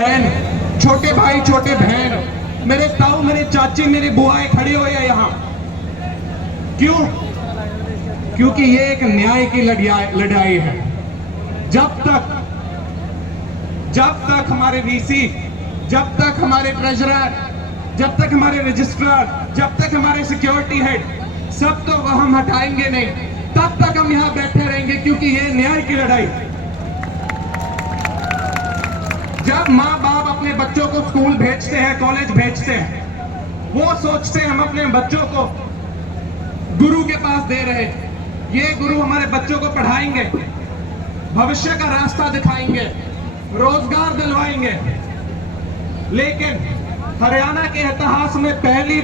बहन, छोटे भाई छोटे बहन, मेरे ताऊ मेरे चाची मेरी बुआएं खड़ी हुई है यहाँ। क्यों? क्योंकि ये एक न्याय की लड़ाई है। जब तक हमारे वीसी, जब तक हमारे ट्रेजरर, जब तक हमारे रजिस्ट्रार, जब तक हमारे सिक्योरिटी हेड सब तो हम हटाएंगे नहीं, तब तक हम यहाँ बैठे रहेंगे, क्योंकि ये न्याय की लड़ाई। जब माँ बाप अपने बच्चों को स्कूल भेजते हैं, कॉलेज भेजते हैं, वो सोचते हैं हम अपने बच्चों को गुरु के पास दे रहे, ये गुरु हमारे बच्चों को पढ़ाएंगे, भविष्य का रास्ता दिखाएंगे, रोजगार दिलवाएंगे। लेकिन हरियाणा के इतिहास में पहली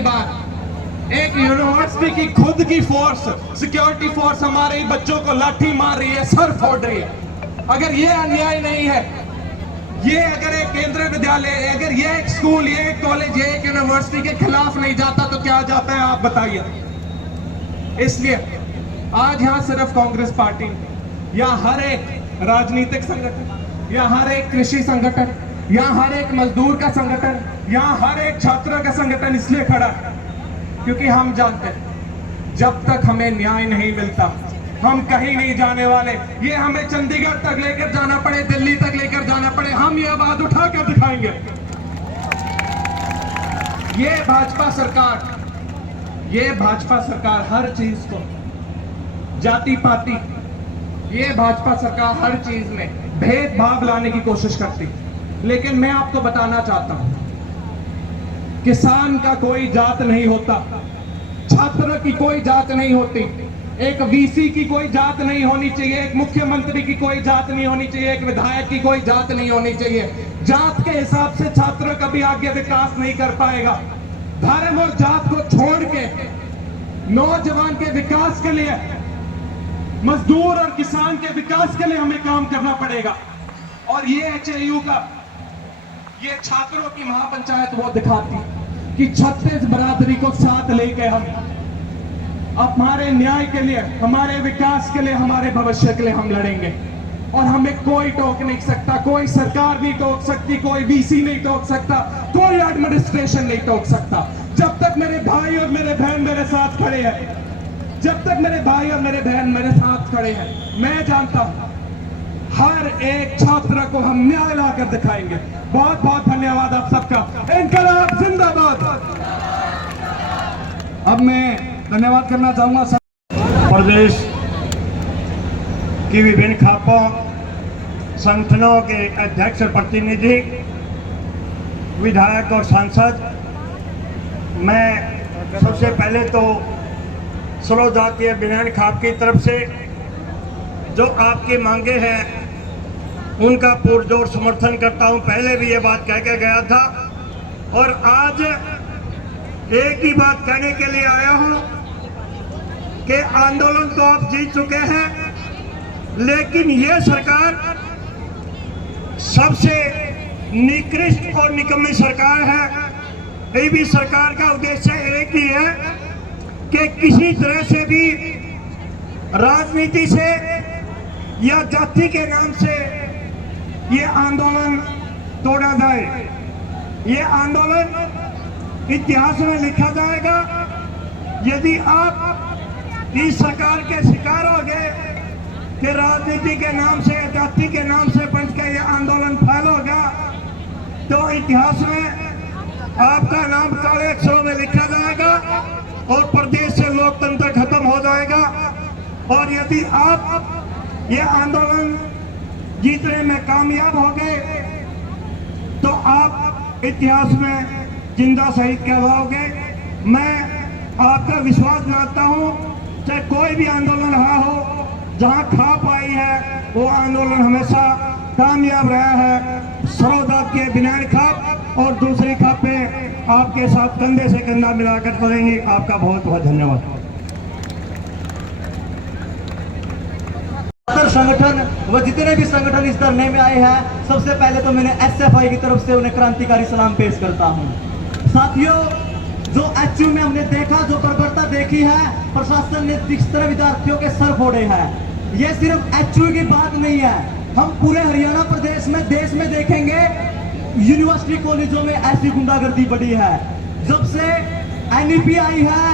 बार एक यूनिवर्सिटी की खुद की फोर्स, सिक्योरिटी फोर्स हमारे बच्चों को लाठी मार रही है, सर फोड़ रही है। अगर ये अन्याय नहीं है, ये अगर एक केंद्रीय विद्यालय, अगर ये एक स्कूल, ये एक कॉलेज, ये एक यूनिवर्सिटी के खिलाफ नहीं जाता तो क्या जाता है, आप बताइए। इसलिए आज यहाँ सिर्फ कांग्रेस पार्टी या हर एक राजनीतिक संगठन या हर एक कृषि संगठन या हर एक मजदूर का संगठन या हर एक छात्र का संगठन इसलिए खड़ा है क्योंकि हम जानते हैं जब तक हमें न्याय नहीं मिलता हम कहीं नहीं जाने वाले। ये हमें चंडीगढ़ तक लेकर जाना पड़े, दिल्ली तक लेकर जाना पड़े, हम ये आवाज उठाकर दिखाएंगे। ये भाजपा सरकार हर चीज को जाति पाति, ये भाजपा सरकार हर चीज में भेदभाव लाने की कोशिश करती। लेकिन मैं आपको बताना चाहता हूं, किसान का कोई जात नहीं होता, छात्र की कोई जात नहीं होती, एक वीसी की कोई जात नहीं होनी चाहिए, एक मुख्यमंत्री की कोई जात नहीं होनी चाहिए, एक विधायक की कोई जात नहीं होनी चाहिए। जात के हिसाब से छात्र कभी आगे विकास नहीं कर पाएगा। धर्म और जात को छोड़ के नौजवान के विकास के लिए, मजदूर और किसान के विकास के लिए हमें काम करना पड़ेगा। और ये एचएयू का, ये छात्रों की महापंचायत वो दिखाती कि 36 बरादरी को साथ लेके हम हमारे न्याय के लिए, हमारे विकास के लिए, हमारे भविष्य के लिए हम लड़ेंगे। और हमें कोई टोक नहीं सकता, कोई सरकार नहीं टोक सकती, कोई वीसी नहीं टोक सकता, कोई एडमिनिस्ट्रेशन नहीं टोक सकता। जब तक मेरे भाई और मेरे बहन मेरे साथ खड़े हैं, जब तक मेरे भाई और मेरे बहन मेरे साथ खड़े हैं, मैं जानता हूं हर एक छात्र को हम न्याय लाकर दिखाएंगे। बहुत बहुत धन्यवाद आप सबका। इनकलाब जिंदाबाद। अब मैं धन्यवाद करना चाहूंगा प्रदेश की विभिन्न खापों संगठनों के अध्यक्ष और प्रतिनिधि, विधायक और सांसद। मैं सबसे पहले तो सर्व जातीय बनियान खाप की तरफ से जो आपकी मांगे हैं उनका पुरजोर समर्थन करता हूं। पहले भी ये बात कह के गया था और आज एक ही बात कहने के लिए आया हूं कि आंदोलन तो आप जीत चुके हैं, लेकिन ये सरकार सबसे निकृष्ट और निकम्मी सरकार है। ये भी सरकार का उद्देश्य एक ही है कि किसी तरह से भी राजनीति से या जाति के नाम से ये आंदोलन तोड़ा जाए। ये आंदोलन इतिहास में लिखा जाएगा। यदि आप इस सरकार के शिकार हो गए कि राजनीति के नाम से, जाति के नाम से बच के ये आंदोलन फैलोगा, तो इतिहास में आपका नाम काले अक्षरों में लिखा जाएगा और प्रदेश से लोकतंत्र खत्म हो जाएगा। और यदि आप ये आंदोलन जीतने में कामयाब हो गए तो आप इतिहास में जिंदा शहीद कहलाओगे। मैं आपका विश्वास दिलाता हूं, चाहे कोई भी आंदोलन रहा हो, जहां खाप आई है वो आंदोलन हमेशा कामयाब रहा है। सर्वजातीय बनियान खाप और दूसरी खापें आपके साथ कंधे से कंधा मिलाकर चलेंगी। आपका बहुत बहुत धन्यवाद। संगठन व जितने भी संगठन इस धरने में आए हैं, सबसे पहले तो मैंने एसएफआई की तरफ से उन्हें क्रांतिकारी सलाम पेश करता हूं। साथियों, जो एचयू में हमने देखा, जो बर्बरता देखी है, प्रशासन ने किस तरह विद्यार्थियों के सर फोड़े हैं, ये सिर्फ एचयू की बात नहीं है। हम पूरे हरियाणा प्रदेश में देश में देखेंगे यूनिवर्सिटी कॉलेजों में ऐसी गुंडागर्दी बढ़ी है। जब से एनईपी आई है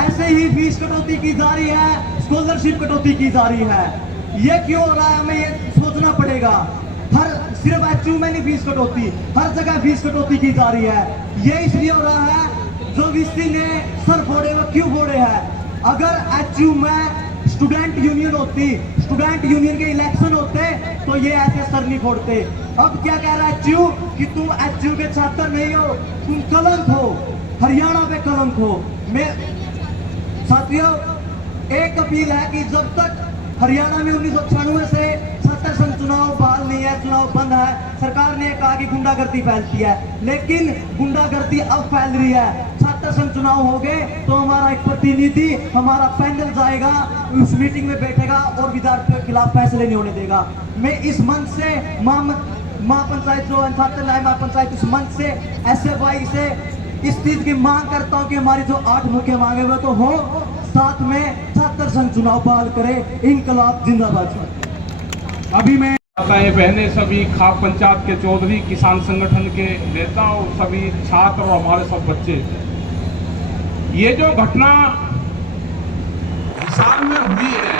ऐसे ही फीस कटौती की जा रही है, स्कॉलरशिप कटौती की जा रही है। ये क्यों हो रहा है हमें ये सोचना पड़ेगा। हर सिर्फ एचयू में नहीं फीस कटौती, हर जगह फीस कटौती की जा रही है। ये इसलिए हो रहा है जो वीसी ने सर फोड़े वो क्यों फोड़े हैं। अगर एचयू में स्टूडेंट यूनियन होती, स्टूडेंट यूनियन के इलेक्शन होते तो ये ऐसे सर नहीं फोड़ते। अब क्या कह रहा है एचयू कि तुम एचयू के छात्र नहीं हो, तुम कलंक हो, हरियाणा पे कलंक हो। मैं साथियों एक अपील है कि जब तक हरियाणा में 1996 से 77 चुनाव बहाल नहीं है, चुनाव बंद है, सरकार ने कहा कि गुंडागर्दी फैलती है, लेकिन गुंडागर्दी अब फैल रही है। 77 चुनाव हो गए तो हमारा एक प्रतिनिधि, हमारा पैनल जाएगा, उस मीटिंग में बैठेगा और विद्यार्थियों के खिलाफ फैसले नहीं होने देगा। मैं इस मंच से महापंचायत जो छात्र न्याय महापंचायत उस मंच से SFI से इस चीज की मांग करता हूं कि हमारी जो 8 मुख्य मांगे हुए तो हो, साथ में छात्र संघ चुनाव बहाल करे। इनकलाब जिंदाबाद। अभी मैं माताएं बहनें सभी खाप पंचायत के चौधरी, किसान संगठन के नेता और सभी छात्र और हमारे सब बच्चे, ये जो घटना हिसार में हुई है,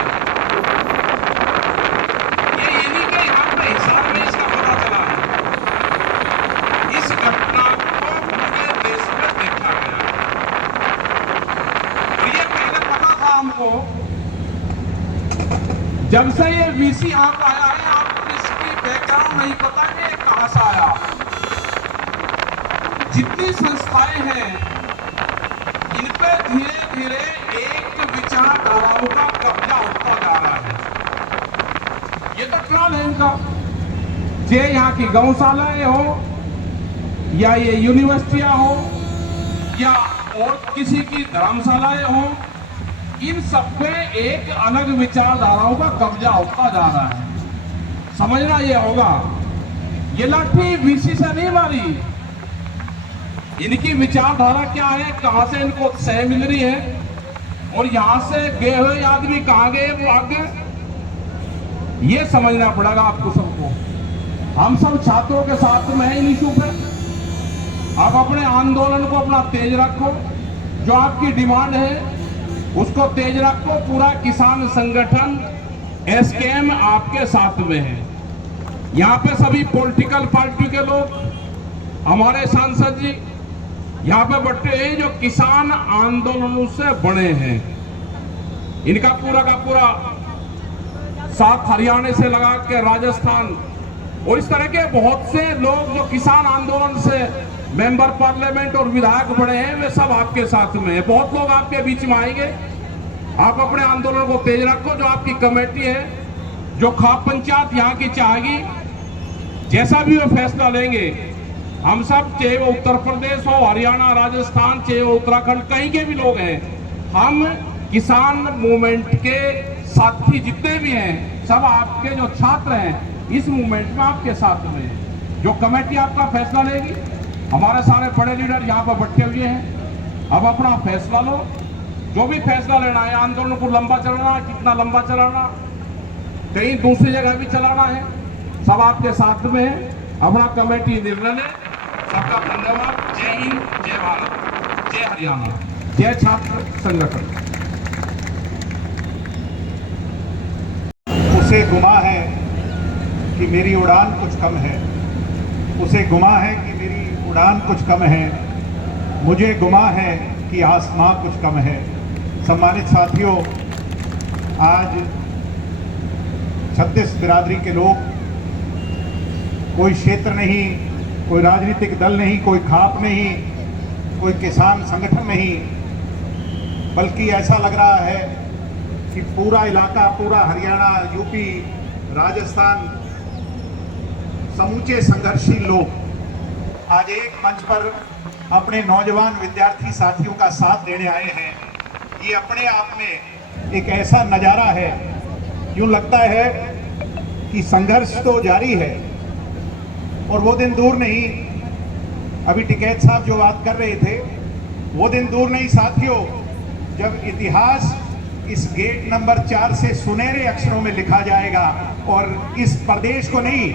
ये नहीं कि यहाँ पे हिसार में इसका पता चला है। इस घटना को पूरे देश में देखा गया और ये पहले पता था हमको। जब से ये वीसी यहाँ पे आया है, आपको इसकी बैकग्राउंड नहीं पता कि ये कहां से आया। जितनी संस्थाएं हैं इन पे धीरे धीरे एक विचारधाराओं का कब्जा होता जा रहा है। ये तो ट्राल है इनका, चाहे यहाँ की गौशालाएं हो या ये यूनिवर्सिटियां हो या और किसी की धर्मशालाएं हो, इन सब पे एक अलग विचारधाराओं का कब्जा होता जा रहा है। समझना ये होगा, ये लाठी वीसी से नहीं मारी, इनकी विचारधारा क्या है, कहां से इनको सह मिल रही है और यहां से गए हुए आदमी कहां गए, वो आगे ये समझना पड़ेगा आपको सबको। हम सब छात्रों के साथ में है इन इशू पे। आप अपने आंदोलन को अपना तेज रखो, जो आपकी डिमांड है उसको तेज रखो। पूरा किसान संगठन एसकेएम आपके साथ में है। यहाँ पे सभी पॉलिटिकल पार्टी के लोग, हमारे सांसद जी यहाँ पे बैठे हैं जो किसान आंदोलनों से बने हैं। इनका पूरा का पूरा साथ हरियाणा से लगा के राजस्थान और इस तरह के बहुत से लोग जो किसान आंदोलन से मेंबर पार्लियामेंट और विधायक बने हैं, वे सब आपके साथ में है। बहुत लोग आपके बीच में आएंगे। आप अपने आंदोलन को तेज रखो। जो आपकी कमेटी है, जो खाप पंचायत यहाँ की चाहेगी, जैसा भी वो फैसला लेंगे, हम सब, चाहे वो उत्तर प्रदेश हो, हरियाणा, राजस्थान, चाहे वो उत्तराखंड, कहीं के भी लोग हैं, हम किसान मूवमेंट के साथी जितने भी हैं, सब आपके जो छात्र हैं इस मूवमेंट में आपके साथ में हैं। जो कमेटी आपका फैसला लेगी, हमारे सारे बड़े लीडर यहाँ पर बैठे हुए हैं। अब अपना फैसला लो, जो भी फैसला लेना है। आंदोलन को लंबा चलाना, कितना लंबा चलाना, कहीं दूसरी जगह भी चलाना है, सब आपके साथ में है। अपना कमेटी निर्णय ले। सबका धन्यवाद। जय हिंद, जय भारत, जय हरियाणा, जय छात्र संगठन। उसे गुमा है कि मेरी उड़ान कुछ कम है, उसे गुमा है कि मेरी उड़ान कुछ कम है, मुझे गुमा है कि आसमां कुछ कम है। सम्मानित साथियों, आज 36 बिरादरी के लोग, कोई क्षेत्र नहीं, कोई राजनीतिक दल नहीं, कोई खाप नहीं, कोई किसान संगठन नहीं, बल्कि ऐसा लग रहा है कि पूरा इलाका, पूरा हरियाणा, यूपी, राजस्थान, समूचे संघर्षशील लोग आज एक मंच पर अपने नौजवान विद्यार्थी साथियों का साथ देने आए हैं। ये अपने आप में एक ऐसा नज़ारा है, यूं लगता है कि संघर्ष तो जारी है और वो दिन दूर नहीं। अभी टिकैत साहब जो बात कर रहे थे, वो दिन दूर नहीं साथियों, जब इतिहास इस गेट नंबर 4 से सुनहरे अक्षरों में लिखा जाएगा और इस प्रदेश को नहीं,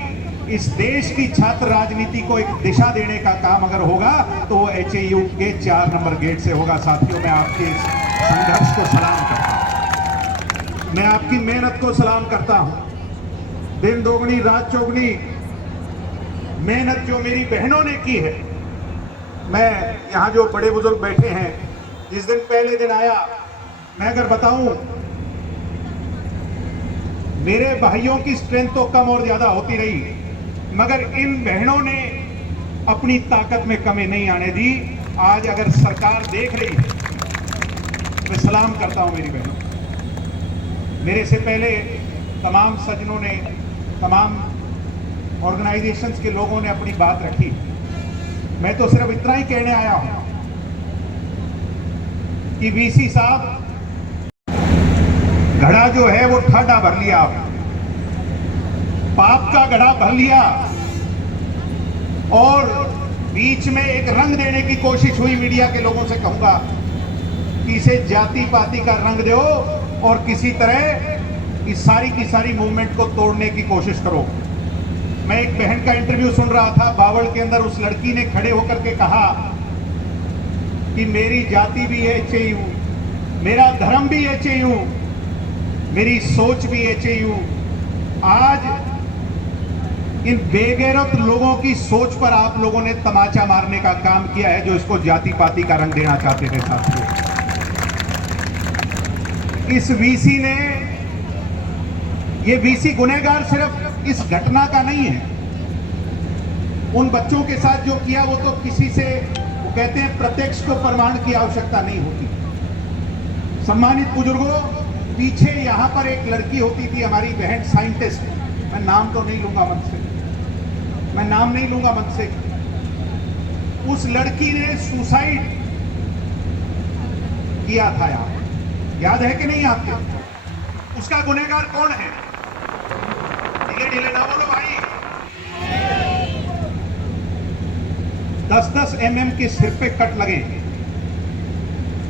इस देश की छात्र राजनीति को एक दिशा देने का काम अगर होगा तो वो HAU के 4 नंबर गेट से होगा। साथियों, मैं आपके इस संघर्ष को सलाम करता हूं, मैं आपकी मेहनत को सलाम करता हूं। दिन दोगुनी रात चौगुनी मेहनत जो मेरी बहनों ने की है। मैं यहाँ जो बड़े बुजुर्ग बैठे हैं, जिस दिन पहले दिन आया, मैं अगर बताऊं, मेरे भाइयों की स्ट्रेंथ तो कम और ज्यादा होती रही, मगर इन बहनों ने अपनी ताकत में कमी नहीं आने दी। आज अगर सरकार देख रही है, मैं सलाम करता हूं मेरी बहनों। मेरे से पहले तमाम सज्जनों ने, तमाम ऑर्गेनाइजेशंस के लोगों ने अपनी बात रखी। मैं तो सिर्फ इतना ही कहने आया हूं कि VC साहब, घड़ा जो है वो ठाडा भर लिया, आप पाप का घड़ा भर लिया और बीच में एक रंग देने की कोशिश हुई। मीडिया के लोगों से कहूंगा कि इसे जाति पाति का रंग दो और किसी तरह इस सारी की सारी मूवमेंट को तोड़ने की कोशिश करो। मैं एक बहन का इंटरव्यू सुन रहा था, बावल के अंदर उस लड़की ने खड़े होकर के कहा कि मेरी जाति भी HAU, मेरा धर्म भी HAU, मेरी सोच भी HAU। आज इन बेगैरत लोगों की सोच पर आप लोगों ने तमाचा मारने का काम किया है, जो इसको जाति पाति का रंग देना चाहते थे। साथियों, इस VC ने, ये VC गुनहगार सिर्फ इस घटना का नहीं है। उन बच्चों के साथ जो किया वो तो किसी से, वो कहते हैं प्रत्यक्ष को प्रमाण की आवश्यकता नहीं होती। सम्मानित बुजुर्गों, पीछे यहां पर एक लड़की होती थी, हमारी बहन साइंटिस्ट, मैं नाम तो नहीं लूंगा मन से, मैं नाम नहीं लूंगा मन से। उस लड़की ने सुसाइड किया था, याद है कि नहीं आपको? उसका गुनहगार कौन है? ढीले ढीले ना बोलो भाई। 10-10 mm के सिर पे कट लगे।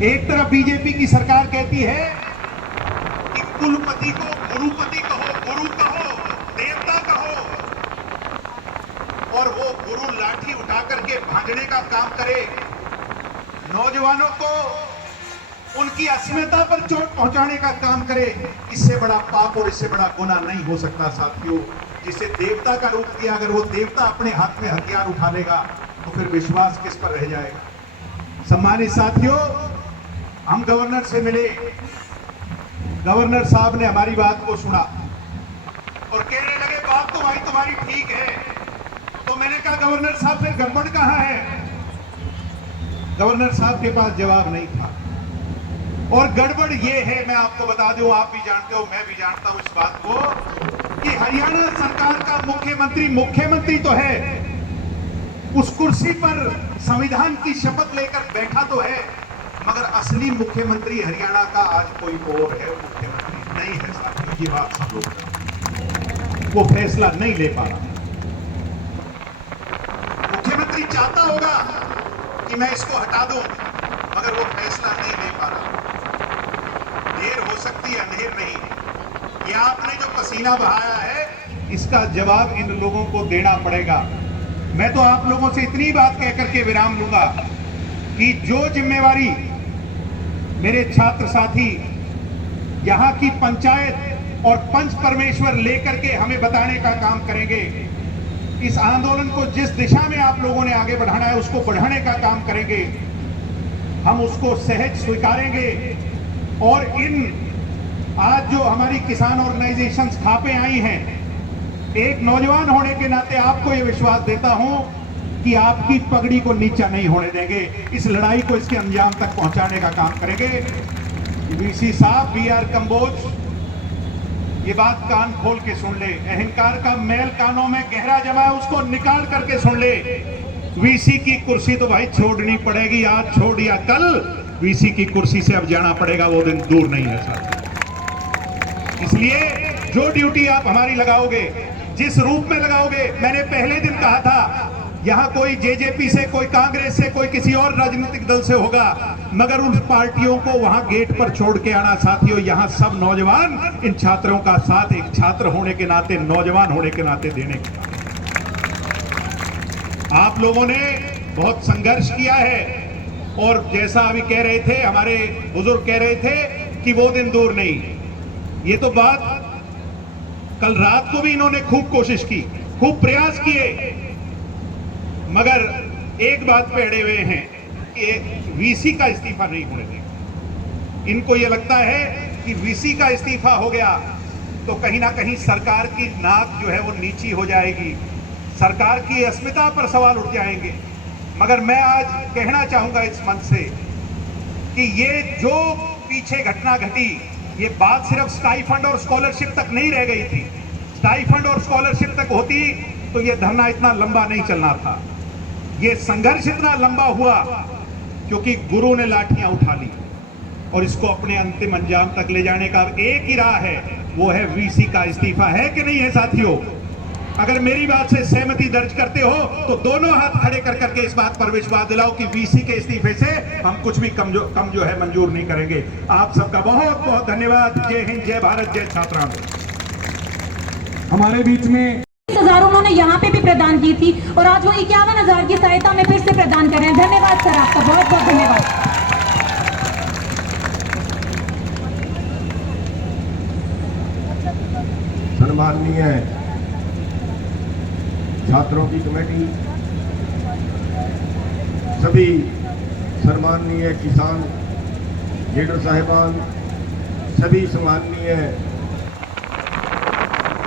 एक तरफ बीजेपी की सरकार कहती है कि कुलपति को गुरुपति कहो, गुरु कहो, देवता कहो, और वो गुरु लाठी उठा करके भांजने का काम करे, नौजवानों को उनकी अस्मिता पर चोट पहुंचाने का काम करे। इससे बड़ा पाप और इससे बड़ा गुनाह नहीं हो सकता। साथियों, जिसे देवता का रूप दिया, अगर वो देवता अपने हाथ में हथियार उठा लेगा तो फिर विश्वास किस पर रह जाएगा? सम्मानित साथियों, हम गवर्नर से मिले, गवर्नर साहब ने हमारी बात को सुना और कहने लगे बात तो भाई तुम्हारी ठीक है। तो मैंने कहा गवर्नर साहब फिर गड़बड़ कहां है? गवर्नर साहब के पास जवाब नहीं था। और गड़बड़ ये है, मैं आपको बता दूं, आप भी जानते हो, मैं भी जानता हूं इस बात को, कि हरियाणा सरकार का मुख्यमंत्री तो है, उस कुर्सी पर संविधान की शपथ लेकर बैठा तो है, मगर असली मुख्यमंत्री हरियाणा का आज कोई और है, मुख्यमंत्री नहीं है। साथियों, ये बात सब लोग, वो फैसला नहीं ले पा रहा। मुख्यमंत्री चाहता होगा कि मैं इसको हटा दूं, मगर वो फैसला नहीं ले पा रहा। देर हो सकती है, अंधेर नहीं। ये आपने जो पसीना बहाया है, इसका जवाब इन लोगों को देना पड़ेगा। मैं तो आप लोगों से इतनी बात कहकर के विराम लूंगा कि जो जिम्मेवारी मेरे छात्र साथी यहां की पंचायत और पंच परमेश्वर लेकर के हमें बताने का काम करेंगे, इस आंदोलन को जिस दिशा में आप लोगों ने आगे बढ़ाना है उसको बढ़ाने का काम करेंगे, हम उसको सहज स्वीकारेंगे। और इन आज जो हमारी किसान ऑर्गेनाइजेशंस खापे आई हैं, एक नौजवान होने के नाते आपको यह विश्वास देता हूं कि आपकी पगड़ी को नीचा नहीं होने देंगे। इस लड़ाई को इसके अंजाम तक पहुंचाने का काम करेंगे। VC साहब, BR कंबोज, ये बात कान खोल के सुन ले। अहंकार का मैल कानों में गहरा जमा है, उसको निकाल करके सुन ले। VC की कुर्सी तो भाई छोड़नी पड़ेगी, आज छोड़ या कल VC की कुर्सी से अब जाना पड़ेगा, वो दिन दूर नहीं है साथ। इसलिए जो ड्यूटी आप हमारी लगाओगे, जिस रूप में लगाओगे, मैंने पहले दिन कहा था यहाँ कोई जेजेपी से, कोई कांग्रेस से, कोई किसी और राजनीतिक दल से होगा, मगर उन पार्टियों को वहां गेट पर छोड़ के आना। साथियों, यहाँ सब नौजवान इन छात्रों का साथ एक छात्र होने के नाते, नौजवान होने के नाते देने का। आप लोगों ने बहुत संघर्ष किया है और जैसा अभी कह रहे थे, हमारे बुजुर्ग कह रहे थे कि वो दिन दूर नहीं। ये तो बात कल रात को भी इन्होंने खूब कोशिश की, खूब प्रयास किए, मगर एक बात पे अड़े हुए हैं कि वीसी का इस्तीफा नहीं होने देंगे। इनको ये लगता है कि वीसी का इस्तीफा हो गया तो कहीं ना कहीं सरकार की नाक जो है वो नीची हो जाएगी, सरकार की अस्मिता पर सवाल उठ जाएंगे। मगर मैं आज कहना चाहूंगा इस मंच से कि ये जो पीछे घटना घटी, ये बात सिर्फ स्टाइफंड और स्कॉलरशिप तक नहीं रह गई थी। स्टाइफंड और स्कॉलरशिप तक होती तो ये धरना इतना लंबा नहीं चलना था। ये संघर्ष इतना लंबा हुआ क्योंकि गुरु ने लाठियां उठा ली और इसको अपने अंतिम अंजाम तक ले जाने का एक ही राह है, वो है वीसी का इस्तीफा। है कि नहीं है साथियों? अगर मेरी बात से सहमति दर्ज करते हो तो दोनों हाथ खड़े कर करके इस बात पर विश्वास दिलाओ कि वीसी के इस्तीफे से हम कुछ भी कम जो है मंजूर नहीं करेंगे। आप सबका बहुत बहुत धन्यवाद। जय हिंद, जय भारत, जय छात्रा। हमारे बीच में 20,000 उन्होंने यहाँ पे भी प्रदान की थी और आज वो 51,000 की सहायता में फिर से प्रदान कर रहे हैं। धन्यवाद सर, आपका बहुत बहुत धन्यवाद। सम्माननीय छात्रों की कमेटी, सभी सम्माननीय किसान लीडर साहिबान, सभी सम्माननीय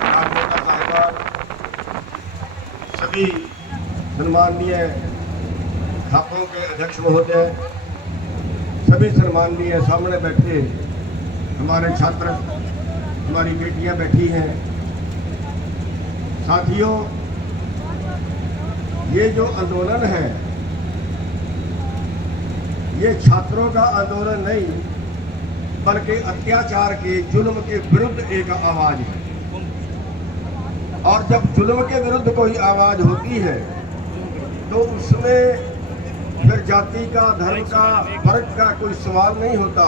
कार्यकर्ता साहिबान, सभी सम्माननीय खातों के अध्यक्ष महोदय, सभी सम्माननीय सामने बैठे हमारे छात्र, हमारी बेटियां बैठी हैं। साथियों, ये जो आंदोलन है ये छात्रों का आंदोलन नहीं बल्कि अत्याचार के, जुल्म के विरुद्ध एक आवाज है। और जब जुल्म के विरुद्ध कोई आवाज होती है तो उसमें फिर जाति का, धर्म का, वर्ग का कोई सवाल नहीं होता,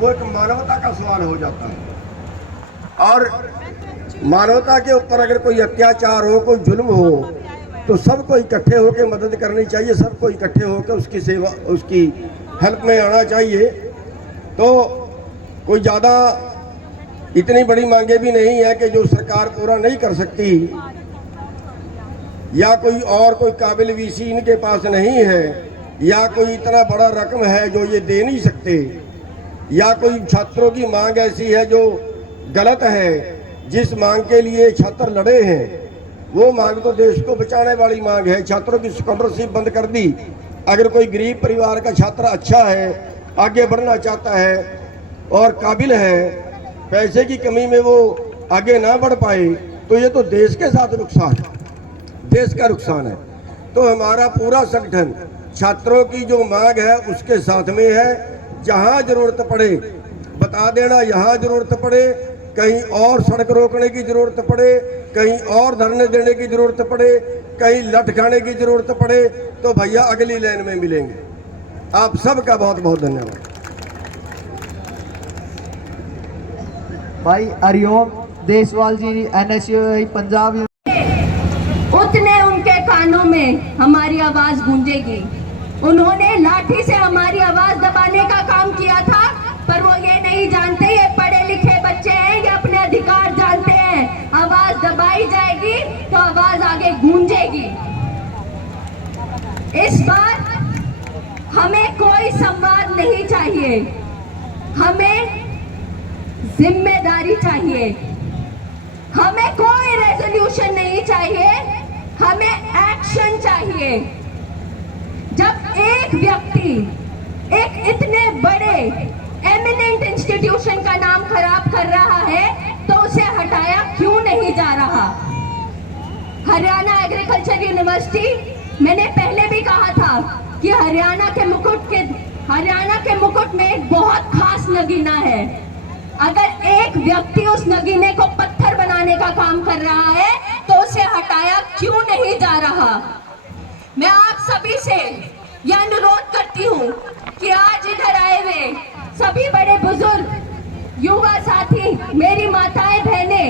वो एक मानवता का सवाल हो जाता है। और मानवता के ऊपर अगर कोई अत्याचार हो, कोई जुल्म हो, तो सबको इकट्ठे होकर मदद करनी चाहिए, सबको इकट्ठे होकर उसकी सेवा, उसकी हेल्प में आना चाहिए। तो कोई ज़्यादा इतनी बड़ी मांगे भी नहीं है कि जो सरकार पूरा नहीं कर सकती, या कोई काबिल वीसी इनके पास नहीं है, या कोई इतना बड़ा रकम है जो ये दे नहीं सकते, या कोई छात्रों की मांग ऐसी है जो गलत है, जिस मांग के लिए छात्र लड़े हैं वो मांग तो देश को बचाने वाली मांग है। छात्रों की स्कॉलरशिप बंद कर दी। अगर कोई गरीब परिवार का छात्र अच्छा है, आगे बढ़ना चाहता है और काबिल है, पैसे की कमी में वो आगे ना बढ़ पाए, तो ये तो देश के साथ नुकसान है, देश का नुकसान है। तो हमारा पूरा संगठन छात्रों की जो मांग है उसके साथ में है। जहाँ जरूरत पड़े बता देना, यहाँ जरूरत पड़े, कहीं और सड़क रोकने की जरूरत पड़े, कहीं और धरने देने की जरूरत पड़े, कहीं लठ खाने की जरूरत पड़े, तो भैया अगली लाइन में मिलेंगे। आप सबका बहुत बहुत धन्यवाद। भाई हरिओम देसवाल जी, NSUI पंजाब। उतने उनके कानों में हमारी आवाज गूंजेगी। उन्होंने लाठी से हमारी आवाज दबाने का काम किया था, पर वो ये नहीं जानते, ये पढ़े लिखे बच्चे हैं, ये अपने अधिकार जानते हैं। आवाज दबाई जाएगी तो आवाज आगे गूंजेगी। इस बार हमें कोई संवाद नहीं चाहिए, हमें जिम्मेदारी चाहिए। हमें कोई रेजोल्यूशन नहीं चाहिए, हमें एक्शन चाहिए। जब एक व्यक्ति एक इतने बड़े एमिनेंट इंस्टीट्यूशन का नाम खराब कर रहा है तो उसे हटाया क्यों नहीं जा रहा? हरियाणा एग्रीकल्चर यूनिवर्सिटी, मैंने पहले भी कहा था कि हरियाणा के मुकुट में एक बहुत खास नगीना है। अगर एक व्यक्ति उस नगीने को पत्थर बनाने का काम कर रहा है तो उसे हटाया क्यों नहीं जा रहा? मैं आप सभी से यह अनुरोध करती हूँ कि आज इधर आए हुए सभी बड़े बुजुर्ग, युवा साथी, मेरी माताएं, बहनें,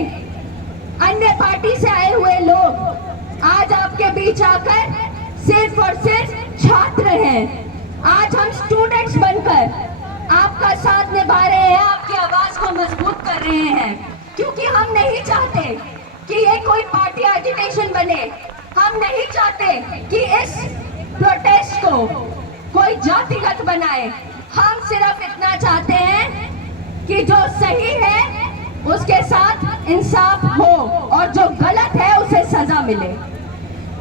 अन्य पार्टी से आए हुए लोग आज आपके बीच आकर सिर्फ और सिर्फ छात्र हैं। आज हम स्टूडेंट्स बनकर आपका साथ निभा रहे हैं, आपकी आवाज को मजबूत कर रहे हैं, क्योंकि हम नहीं चाहते कि ये कोई पार्टी एजिटेशन बने। हम नहीं चाहते कि इस प्रोटेस्ट को कोई जातिगत बनाए। हम सिर्फ इतना चाहते हैं कि जो सही है उसके साथ इंसाफ हो और जो गलत है उसे सजा मिले।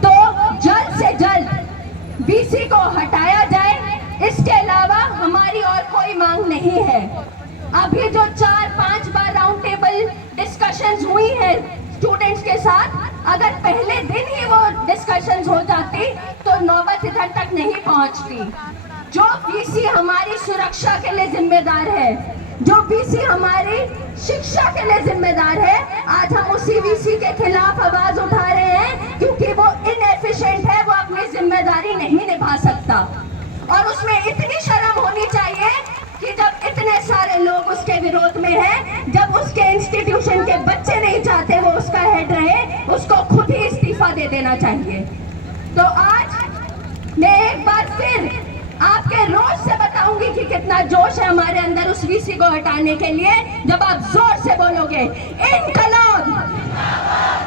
तो जल्द से जल्द वीसी को हटाया जाए, इसके अलावा हमारी और कोई मांग नहीं है। अभी जो 4-5 बार राउंड टेबल डिस्कशंस हुई है स्टूडेंट्स के साथ, अगर पहले दिन ही वो डिस्कशंस हो जाती तो नौबत इधर तक नहीं पहुंचती। जो वीसी हमारी सुरक्षा के लिए जिम्मेदार है, जो वीसी हमारी शिक्षा के लिए जिम्मेदार है, आज हम उसी वीसी के खिलाफ आवाज उठा रहे हैं, क्योंकि वो इनएफिशिएंट है, वो अपनी जिम्मेदारी नहीं निभा सकता। और उसमें इतनी शर्म होनी चाहिए कि जब इतने सारे लोग उसके विरोध में हैं, जब उसके इंस्टीट्यूशन के बच्चे नहीं चाहते वो उसका हेड रहे, उसको खुद ही इस्तीफा दे देना चाहिए। तो आज मैं एक बार फिर आपके रोज से बताऊंगी कि कितना जोश है हमारे अंदर उस वीसी को हटाने के लिए, जब आप जोर से बोलोगे इनकलाब,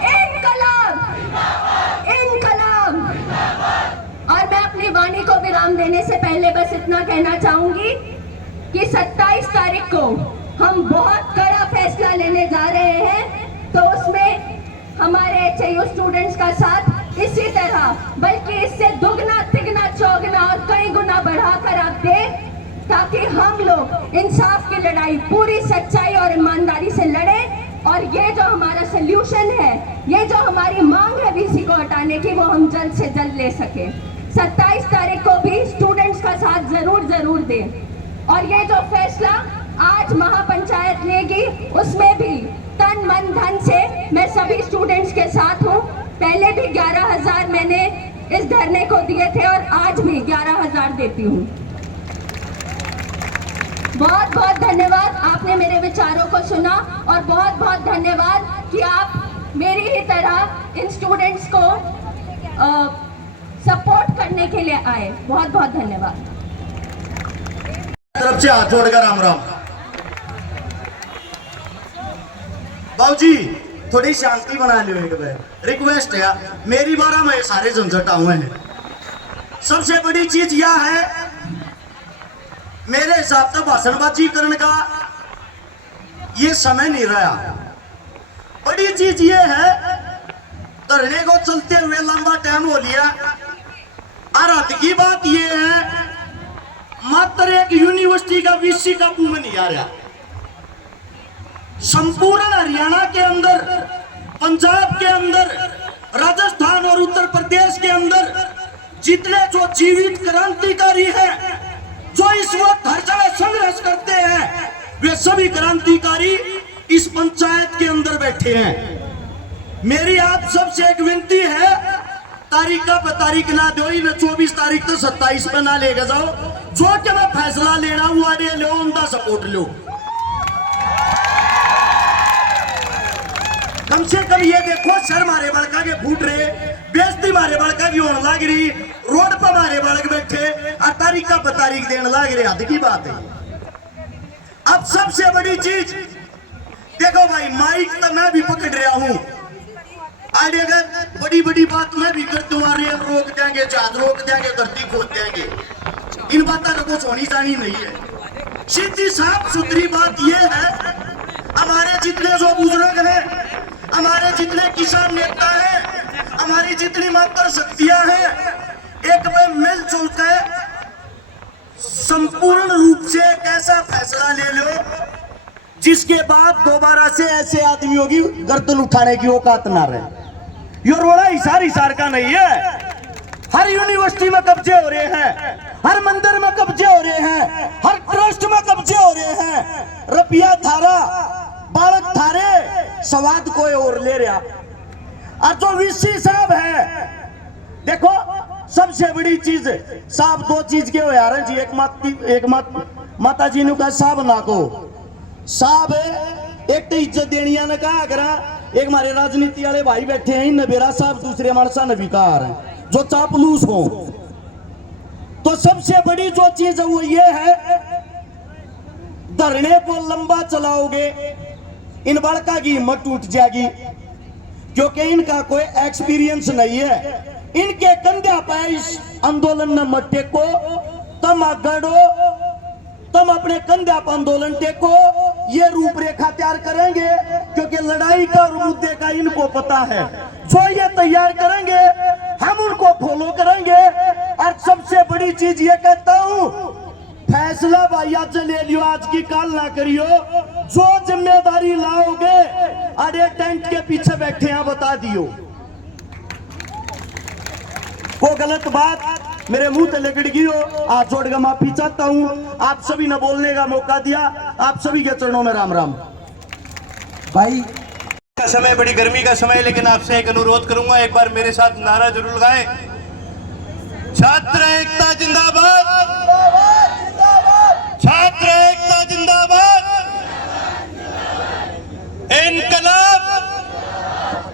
इनकलाब, इनकलाब। और मैं अपनी वाणी को विराम देने से पहले बस इतना कहना चाहूंगी कि 27 तारीख को हम बहुत कड़ा फैसला लेने जा रहे हैं। तो उसमें हमारे एचआईयू स्टूडेंट्स का साथ इसी तरह, बल्कि इससे दुगना, तिगना, चौगना और कई गुना बढ़ाकर आप दें, ताकि हम लोग इंसाफ की लड़ाई पूरी सच्चाई और ईमानदारी से लड़ें। और ये जो हमारा सोल्यूशन है, ये जो हमारी मांग है वीसी को हटाने की, वो हम जल्द से जल्द ले सके। 27 तारीख को भी स्टूडेंट्स का साथ जरूर दें। और ये जो फैसला आज महापंचायत लेगी, उसमें भी तन मन धन से मैं सभी स्टूडेंट्स के साथ हूँ। पहले भी 11,000 मैंने इस धरने को दिए थे और आज भी 11,000 देती हूँ। बहुत बहुत धन्यवाद, आपने मेरे विचारों को सुना, और बहुत बहुत धन्यवाद कि आप मेरी ही तरह इन स्टूडेंट्स को सपोर्ट करने के लिए आए। बहुत बहुत धन्यवाद। तरफ से हाथ जोड़कर राम राम। बाबूजी थोड़ी शांति बना लियो, एक बार रिक्वेस्ट है मेरी। 12 में सारे झंझट हुए हैं। सबसे बड़ी चीज यह है, मेरे हिसाब से भाषणबाजी करने का ये समय नहीं रहा। बड़ी चीज ये है, धरने को चलते हुए लंबा टाइम हो लिया। और हद की बात ये है, मात्र एक यूनिवर्सिटी का वीसी काबू में नहीं आ रहा। संपूर्ण हरियाणा के अंदर, पंजाब के अंदर, राजस्थान और उत्तर प्रदेश के अंदर जितने जो जीवित क्रांतिकारी हैं, जो इस वक्त हर जगह संघर्ष करते हैं, वे सभी क्रांतिकारी इस पंचायत के अंदर बैठे हैं। मेरी आप सबसे एक विनती है, तारीख का तारीख ना दो, न 24 तारीख तो 27 पे ना लेके जाओ। जो क्या मैं फैसला लेना हुआ ले लो, उनका सपोर्ट लो। कम से कम ये देखो, सर मारे बड़का के फूट रहे, बेइज्जती मारे बड़का की होने लग रही, रोड पर मारे बड़क बैठे और तारीख का तारीख देने लग रहे। हद की बात है। अब सबसे बड़ी चीज देखो भाई, माइक तो मैं भी पकड़ रहा हूं। आज अगर बड़ी बड़ी बात मैं भी कर दूंगा, रेल रोक देंगे, जहाज रोक देंगे, धरती खोद देंगे, इन बातों का कुछ होनी जानी नहीं है। सीधी साफ सुथरी बात यह है, हमारे जितने जो बुजुर्ग हैं, हमारे जितने किसान नेता हैं, हमारी जितनी मात्र शक्तियां हैं, एक में मिलजुल कर संपूर्ण रूप से एक ऐसा फैसला ले लो जिसके बाद दोबारा से ऐसे आदमियों की गर्दन उठाने की औकात ना रहे। ये रोड़ा हिसार का नहीं है। हर यूनिवर्सिटी में कब्जे हो रहे हैं, हर मंदिर में कब्जे हो रहे हैं, हर ट्रस्ट में कब्जे हो रहे हैं। रुपया थारा, बालक थारे, स्वाद कोई और ले रहा। और जो वीसी साहब है, देखो सबसे बड़ी चीज साहब दो चीज के हो यार जी, एक माता जी ने कहा साहब ना को साहब एक तो इज्जत देनी है ना कहा करा, एक हमारे राजनीति वाले भाई बैठे हैं नबेरा साहब, दूसरे मानसा नबीकार हैं जो चापलूस हो। तो सबसे बड़ी जो चीज है वो ये है, धरने को लंबा चलाओगे इन बड़का की हिम्मत टूट जाएगी, क्योंकि इनका कोई एक्सपीरियंस नहीं है। इनके कंधे पे इस आंदोलन में मत टेको, तुम अगड़ो, तुम अपने कंधे पर आंदोलन टेको। ये रूपरेखा तैयार करेंगे क्योंकि लड़ाई का और मुद्दे का इनको पता है। जो ये तैयार करेंगे हम उनको फॉलो करेंगे। और सबसे बड़ी चीज ये कहता हूं, फैसला भाई आज ले लियो, आज की काल ना करियो। जो जिम्मेदारी लाओगे अरे टेंट के पीछे बैठे हैं बता दियो। वो गलत बात मेरे मुंह से लगड़ गई हो, हाथ जोड़ कर माफी चाहता हूं। आप सभी ने बोलने का मौका दिया, आप सभी के चरणों में राम राम। भाई का समय बड़ी गर्मी का समय, लेकिन आपसे एक अनुरोध करूंगा, एक बार मेरे साथ नारा जरूर लगाएं। छात्र एकता जिंदाबाद, छात्र एकता जिंदाबाद, इनकलाब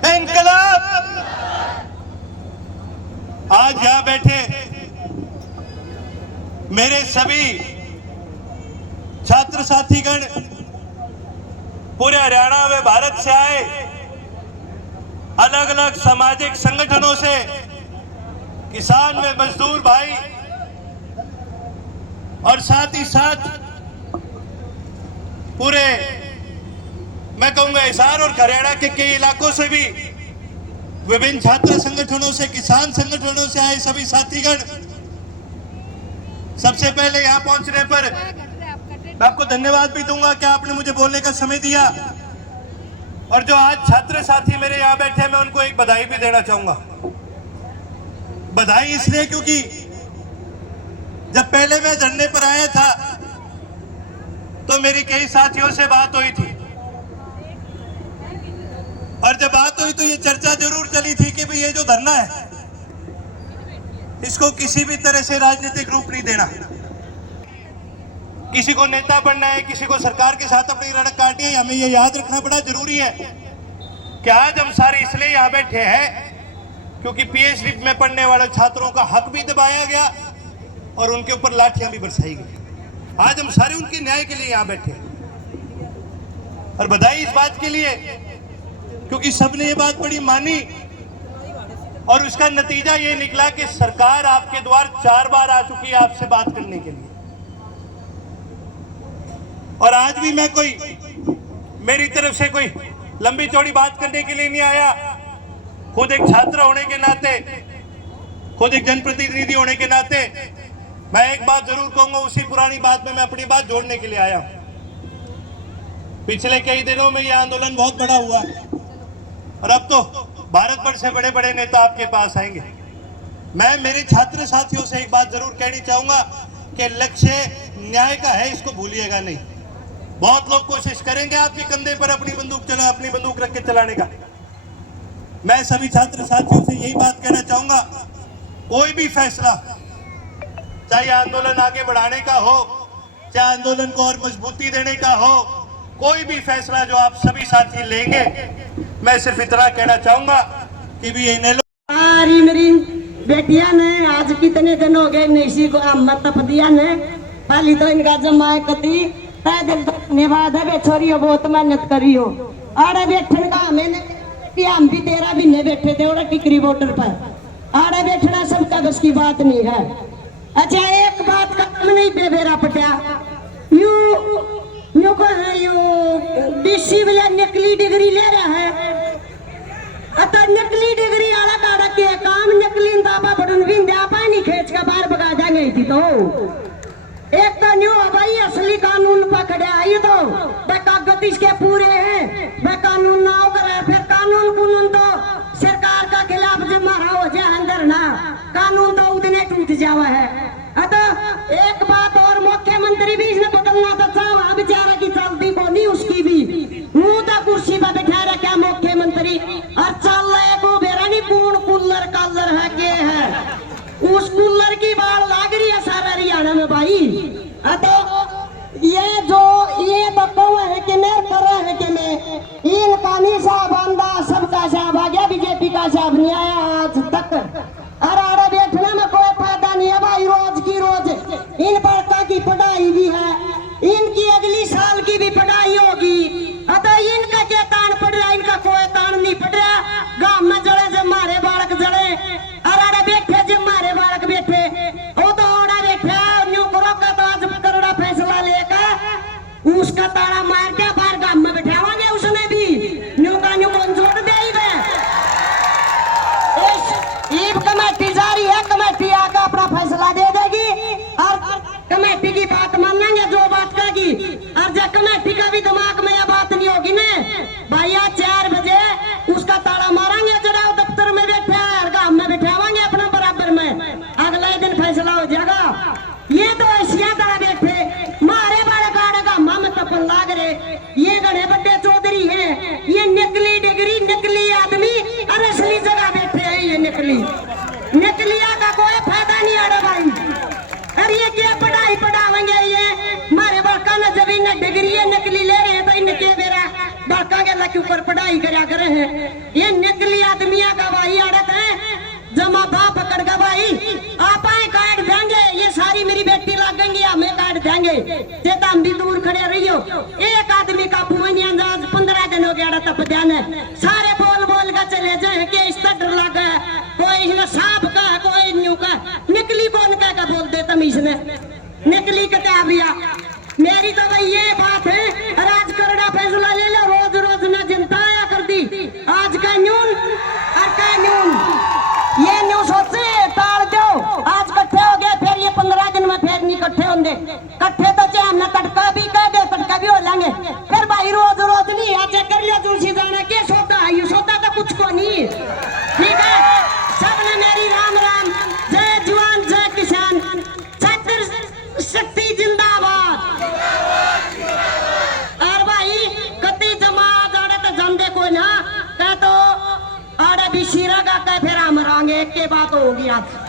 इनकलाब। आज यहां बैठे मेरे सभी छात्र साथीगण पूरे हरियाणा व भारत से आए, अलग अलग सामाजिक संगठनों से, किसान व मजदूर भाई, और साथ ही साथ पूरे मैं कहूंगा हिसार और हरियाणा के कई इलाकों से भी विभिन्न छात्र संगठनों से, किसान संगठनों से आए सभी साथीगण। सबसे पहले यहां पहुंचने पर मैं आपको धन्यवाद भी दूंगा कि आपने मुझे बोलने का समय दिया। और जो आज छात्र साथी मेरे यहां बैठे, मैं उनको एक बधाई भी देना चाहूंगा। बधाई इसलिए क्योंकि जब पहले मैं धरने पर आया था तो मेरी कई साथियों से बात हुई थी, और जब बात हुई तो ये चर्चा जरूर चली थी कि भाई ये जो धरना है इसको किसी भी तरह से राजनीतिक रूप नहीं देना। किसी को नेता बनना है, किसी को सरकार के साथ अपनी रणक काटनी है। हमें ये याद रखना बड़ा जरूरी है कि आज हम सारे इसलिए यहाँ बैठे हैं क्योंकि पीएचडी में पढ़ने वाले छात्रों का हक भी दबाया गया और उनके ऊपर लाठियां भी बरसाई गई। आज हम सारे उनके न्याय के लिए यहाँ बैठे हैं। और बधाई इस बात के लिए क्योंकि सबने ये बात बड़ी मानी, और उसका नतीजा ये निकला कि सरकार आपके द्वार 4 बार आ चुकी है आपसे बात करने के लिए। और आज भी मैं मेरी तरफ से कोई लंबी चौड़ी बात करने के लिए नहीं आया। खुद एक छात्र होने के नाते, खुद एक जनप्रतिनिधि होने के नाते मैं एक बात जरूर कहूंगा, उसी पुरानी बात में मैं अपनी बात जोड़ने के लिए आया। पिछले कई दिनों में यह आंदोलन बहुत बड़ा हुआ और अब तो भारत भर से बड़े बड़े नेता आपके पास आएंगे। मैं मेरे छात्र साथियों से एक बात जरूर कहनी चाहूंगा कि लक्ष्य न्याय का है, इसको भूलिएगा नहीं। बहुत लोग कोशिश करेंगे आपके कंधे पर अपनी बंदूक रख के चलाने का। मैं सभी छात्र साथियों से यही बात कहना चाहूंगा, कोई भी फैसला, चाहे आंदोलन आगे बढ़ाने का हो, चाहे आंदोलन को और मजबूती देने का हो, कोई भी फैसला जो आप सभी साथी लेंगे, मैं सिर्फ इतना कहना चाहूंगा कि भी इन्हें सारी मेरी बेटियां ने आज कितने दिन हो गए इसी को मत दिया ने, पहली तो इनका जमाए कती पैदल धन्यवाद है। बे छोरियो बहुत मेहनत करियो, आड़े बैठन का हम भी 13 महीने बैठे थे और टिकरी बॉर्डर पर। आड़े बैठना सबका बस की बात नहीं है। अच्छा एक बात का नहीं बेबेरा पटिया, यू डीसी वाला नकली डिग्री ले रहा है, अतः नकली डिग्री वाला काड़ा के काम नकली दाबा बड़न भी पानी खींच के बाहर भगा देंगे थी। तो एक तो न्यू भाई असली कानून पकड़ा है, ये तो कागज इसके पूरे हैं, वह कानून ना हो करे फिर कानून तो सरकार का खिलाफ जब मारा हो जाए अंदर ना, कानून तो उतने टूट जावा है। अतः एक बात और, मुख्यमंत्री भी इसने बदलना था, चाह बेचारा की चलती को नहीं उसकी भी मुंह तो कुर्सी पर बैठा रखा मुख्यमंत्री और चल रहे को बेरा नहीं कौन कुल्लर कालर है के है उस कूलर की बाढ़ लाग रही है सारा हरियाणा में भाई। तो ये तो कौन है कि मैं कर रहा है कि मैं इनका नहीं साहब आंदा सबका साहब आ गया, बीजेपी का साहब नहीं आया आज तक। अरे बैठने में कोई फायदा नहीं है भाई, रोज की रोज इन बड़का की पढ़ाई भी है, इनकी अगली साल की भी पढ़ाई होगी। अतः इनका क्या तान पड़ रहा, इनका कोई तान नहीं पड़ रहा। गांव में जड़े जब मारे बालक जड़े, अरे बैठे जब मारे बालक बैठे, वो तो ओड़ा बैठे न्यू करो का तो आज करोड़ा फैसला लेकर उसका ताड़ा मार के बाहर गांव में बैठावांगे, उसने भी न्यू का न्यू मंजूर दे ईब कमेटी जारी है, कमेटी आकर अपना फैसला दे देगी और कमेटी की बात मानेंगे जो बात कहेगी। और जब कमेटी का भी दिमाग में यह बात नहीं होगी ना भाई, आज 4 बजे उसका ताला मारेंगे, जरा दफ्तर में बैठे और गांव में बैठावांगे अपना बराबर में, अगले दिन फैसला हो जाएगा। ये तो ऐसिया तरह बैठे मारे बड़े गाड़े गांव में तपन लाग रहे, ये गणे बड़े चौधरी है, ये नकली डिग्री नकली आदमी और असली जगह बैठे हैं, ये नकलिया का कोई फायदा नहीं आ रहा भाई। अरे ये क्या पढ़ाई पढ़ावेंगे, ये मारे बड़का न जब इन डिग्री नकली ले रहे हैं तो इनके मेरा बड़का के लक ऊपर पढ़ाई करा करे हैं। ये नकली आदमिया का भाई आड़त है, जमा बाप पकड़ का भाई आप आए काट देंगे, ये सारी मेरी बेटी लगेंगी हमें काट देंगे, चेता हम भी दूर खड़े रहियो। एक आदमी का पुमनी अंदाज 15 दिन हो गया तप ध्यान है, सारे बोल बोल का चले जाए कि इस डर लगा, कोई सांप का कोई न्यू का, निकली कौन का बोल दे तमीज ने निकली कताबिया। मेरी तो भाई ये बात है, राज करड़ा फैसला ले लो, रोज रोज न जनता आया कर दी, आज का न्यून और का न्यून, ये न्यू सोचे टाल दो, आज इकट्ठे हो गए फिर ये 15 दिन में फिर नहीं इकट्ठे होंगे, इकट्ठे तो चाहे हमने तटका भी कह दे तटका भी हो लेंगे फिर भाई, रोज रोज नहीं आज कर लिया तुलसी जाना के सोता है, ये सोता तो कुछ को नहीं। ठीक है, सबने मेरी राम राम, जय जवान जय किसान, छत्र शक्ति जिंदाबाद। और भाई कति जमा जाड़े तो जमदे को ना कह तो आड़े भी शीरा का कह फिर हम रांगे, एक के बात होगी आज।